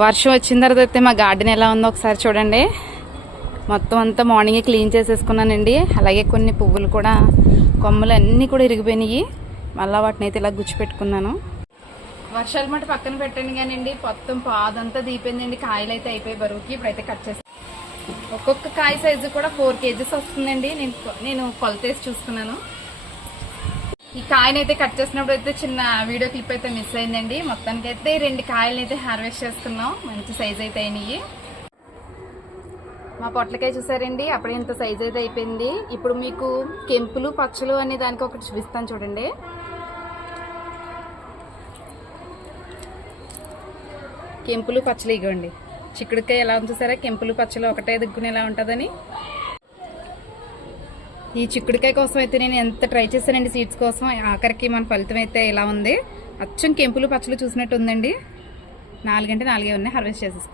వర్షం వచ్చిన తర్వాత అయితే మా గార్డెన్ ఎలా ఉందో ఒకసారి చూడండి. మొత్తం అంతా మార్నింగే క్లీన్ చేసేసుకున్నానండి. అలాగే కొన్ని పువ్వులు కూడా కొమ్మలు అన్నీ కూడా ఇరిగిపోయినాయి. మళ్ళీ వాటిని అయితే ఇలా గుచ్చిపెట్టుకున్నాను. వర్షాలు మటు పక్కన పెట్టండి కానివ్వండి మొత్తం పాదంతా దీపోయిందండి కాయలు అయితే అయిపోయి బరువుకి. ఇప్పుడైతే కట్ చేస్తాను ఒక్కొక్క కాయ సైజు కూడా ఫోర్ కేజీస్ వస్తుందండి. నేను నేను కొలతేసి చూసుకున్నాను. ఈ కాయను అయితే కట్ చేసినప్పుడు అయితే చిన్న వీడియో క్లిప్ అయితే మిస్ అయిందండి. మొత్తానికి అయితే రెండు కాయలని అయితే హార్వెస్ట్ చేస్తున్నాం. మంచి సైజ్ అయితే అయినాయి. మా పొట్లకాయ చూసారండి? అప్పుడే ఇంత సైజ్ అయితే అయిపోయింది. ఇప్పుడు మీకు కెంపులు పచ్చలు అనే దానికి ఒకటి చూపిస్తాను చూడండి. కెంపులు పచ్చలు ఇగోండి. చిక్కుడుకాయ ఎలా ఉంది చూసారా? కెంపులు పచ్చలు ఒకటే దిక్కున ఎలా ఉంటుందని. ఈ చిక్కుడుకాయ కోసం అయితే నేను ఎంత ట్రై చేశానండి సీడ్స్ కోసం ఆఖరికి మన ఫలితం అయితే ఇలా ఉంది. అచ్చం కెంపులు పచ్చలు చూసినట్టు ఉందండి. నాలుగంటే నాలుగే ఉన్నాయి హార్వెస్ట్ చేసేసుకో